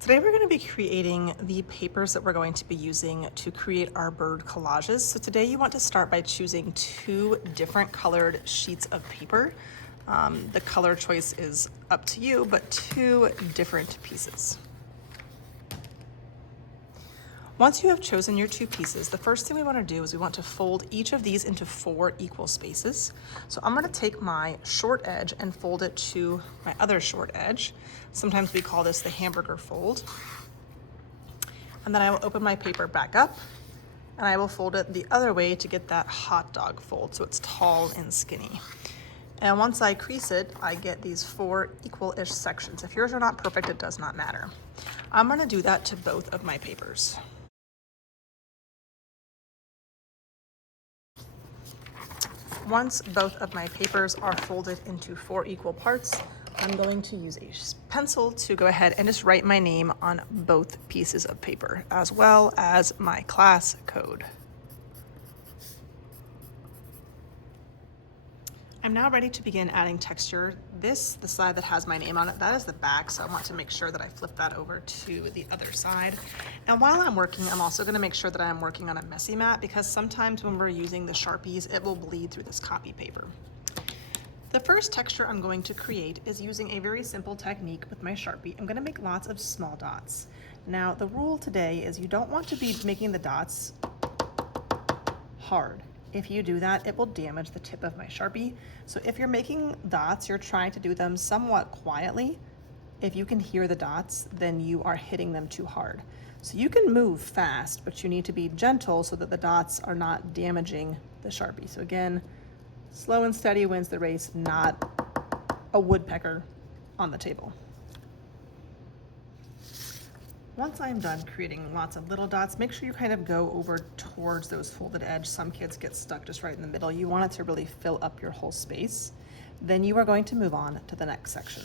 Today we're going to be creating the papers that we're going to be using to create our bird collages. So today you want to start by choosing two different colored sheets of paper. The color choice is up to you, but two different pieces. Once you have chosen your two pieces, the first thing we want to do is we want to fold each of these into 4 equal spaces. So I'm going to take my short edge and fold it to my other short edge. Sometimes we call this the hamburger fold. And then I will open my paper back up and I will fold it the other way to get that hot dog fold, so it's tall and skinny. And once I crease it, I get these 4 equal-ish sections. If yours are not perfect, it does not matter. I'm going to do that to both of my papers. Once both of my papers are folded into 4 equal parts, I'm going to use a pencil to go ahead and just write my name on both pieces of paper, as well as my class code. I'm now ready to begin adding texture. The side that has my name on it, that is the back, so I want to make sure that I flip that over to the other side. And while I'm working, I'm also going to make sure that I'm working on a messy mat, because sometimes when we're using the Sharpies, it will bleed through this copy paper. The first texture I'm going to create is using a very simple technique with my Sharpie. I'm going to make lots of small dots. Now, the rule today is you don't want to be making the dots hard. If you do that, it will damage the tip of my Sharpie. So if you're making dots, you're trying to do them somewhat quietly. If you can hear the dots, then you are hitting them too hard. So you can move fast, but you need to be gentle so that the dots are not damaging the Sharpie. So again, slow and steady wins the race, not a woodpecker on the table. Once I'm done creating lots of little dots, make sure you kind of go over towards those folded edges. Some kids get stuck just right in the middle. You want it to really fill up your whole space. Then you are going to move on to the next section.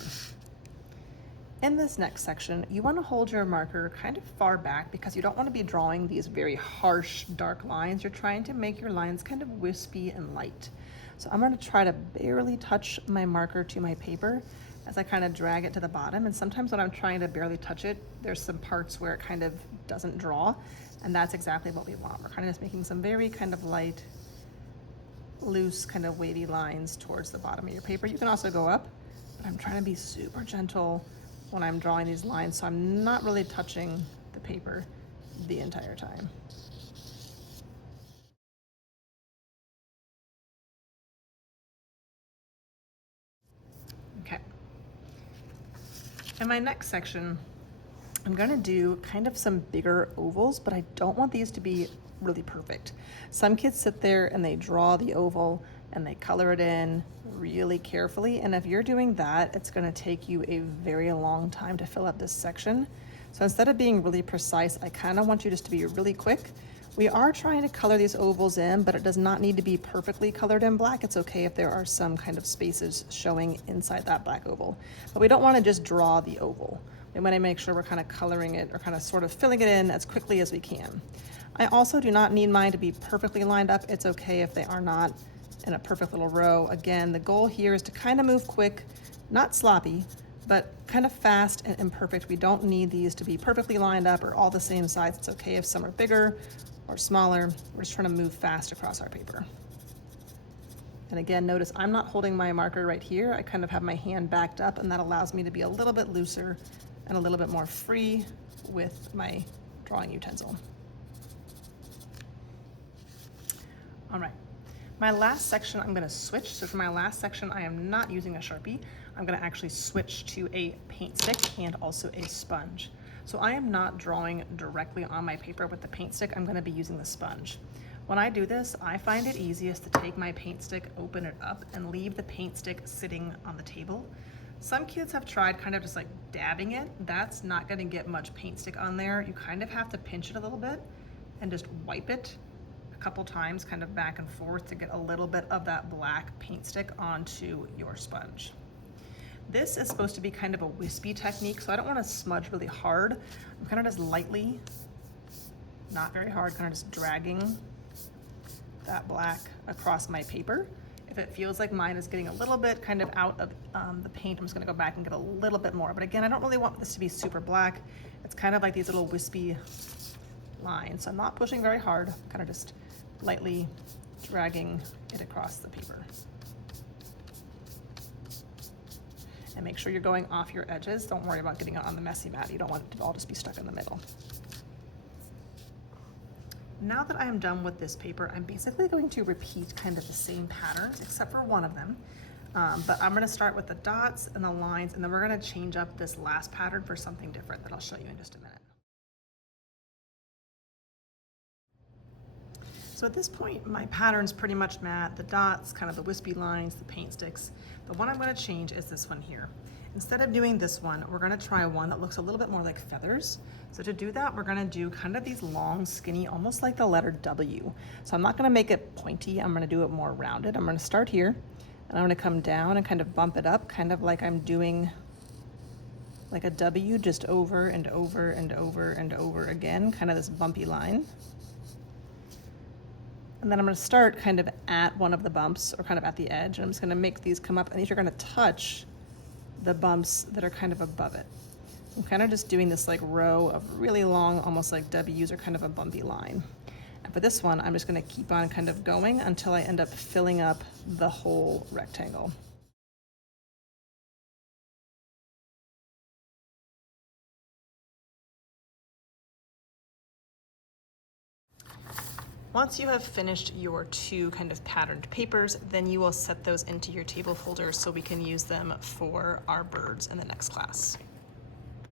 In this next section, you want to hold your marker kind of far back because you don't want to be drawing these very harsh, dark lines. You're trying to make your lines kind of wispy and light. So I'm going to try to barely touch my marker to my paper as I kind of drag it to the bottom. And sometimes when I'm trying to barely touch it, there's some parts where it kind of doesn't draw, and that's exactly what we want. We're kind of just making some very kind of light, loose, kind of wavy lines towards the bottom of your paper. You can also go up, but I'm trying to be super gentle when I'm drawing these lines, so I'm not really touching the paper the entire time. Okay. In my next section, I'm gonna do kind of some bigger ovals, but I don't want these to be really perfect. Some kids sit there and they draw the oval and they color it in really carefully. And if you're doing that, it's gonna take you a very long time to fill up this section. So instead of being really precise, I kind of want you just to be really quick. We are trying to color these ovals in, but it does not need to be perfectly colored in black. It's okay if there are some kind of spaces showing inside that black oval. But we don't want to just draw the oval. We want to make sure we're kind of coloring it or kind of sort of filling it in as quickly as we can. I also do not need mine to be perfectly lined up. It's okay if they are not in a perfect little row. Again, the goal here is to kind of move quick, not sloppy, but kind of fast and imperfect. We don't need these to be perfectly lined up or all the same size. It's okay if some are bigger or smaller. We're just trying to move fast across our paper. And again, notice I'm not holding my marker right here. I kind of have my hand backed up, and that allows me to be a little bit looser and a little bit more free with my drawing utensil. All right, my last section I'm gonna switch. So for my last section, I am not using a Sharpie. I'm gonna actually switch to a paint stick and also a sponge. So I am not drawing directly on my paper with the paint stick. I'm gonna be using the sponge. When I do this, I find it easiest to take my paint stick, open it up, and leave the paint stick sitting on the table. Some kids have tried kind of just like dabbing it. That's not gonna get much paint stick on there. You kind of have to pinch it a little bit and just wipe it a couple times, kind of back and forth, to get a little bit of that black paint stick onto your sponge. This is supposed to be kind of a wispy technique, so I don't want to smudge really hard. I'm kind of just lightly, not very hard, kind of just dragging that black across my paper. If it feels like mine is getting a little bit kind of out of the paint, I'm just gonna go back and get a little bit more. But again, I don't really want this to be super black. It's kind of like these little wispy lines. So I'm not pushing very hard, I'm kind of just lightly dragging it across the paper. And make sure you're going off your edges. Don't worry about getting it on the messy mat. You don't want it to all just be stuck in the middle. Now that I am done with this paper, I'm basically going to repeat kind of the same patterns except for one of them. But I'm gonna start with the dots and the lines, and then we're gonna change up this last pattern for something different that I'll show you in just a minute. So at this point, my pattern's pretty much matte. The dots, kind of the wispy lines, the paint sticks. The one I'm gonna change is this one here. Instead of doing this one, we're gonna try one that looks a little bit more like feathers. So to do that, we're gonna do kind of these long, skinny, almost like the letter W. So I'm not gonna make it pointy, I'm gonna do it more rounded. I'm gonna start here, and I'm gonna come down and kind of bump it up, kind of like I'm doing like a W, just over and over and over and over again, kind of this bumpy line. And then I'm gonna start kind of at one of the bumps, or kind of at the edge, and I'm just gonna make these come up, and these are gonna touch the bumps that are kind of above it. I'm kind of just doing this like row of really long, almost like W's, or kind of a bumpy line. And for this one, I'm just gonna keep on kind of going until I end up filling up the whole rectangle. Once you have finished your two kind of patterned papers, then you will set those into your table folders so we can use them for our birds in the next class.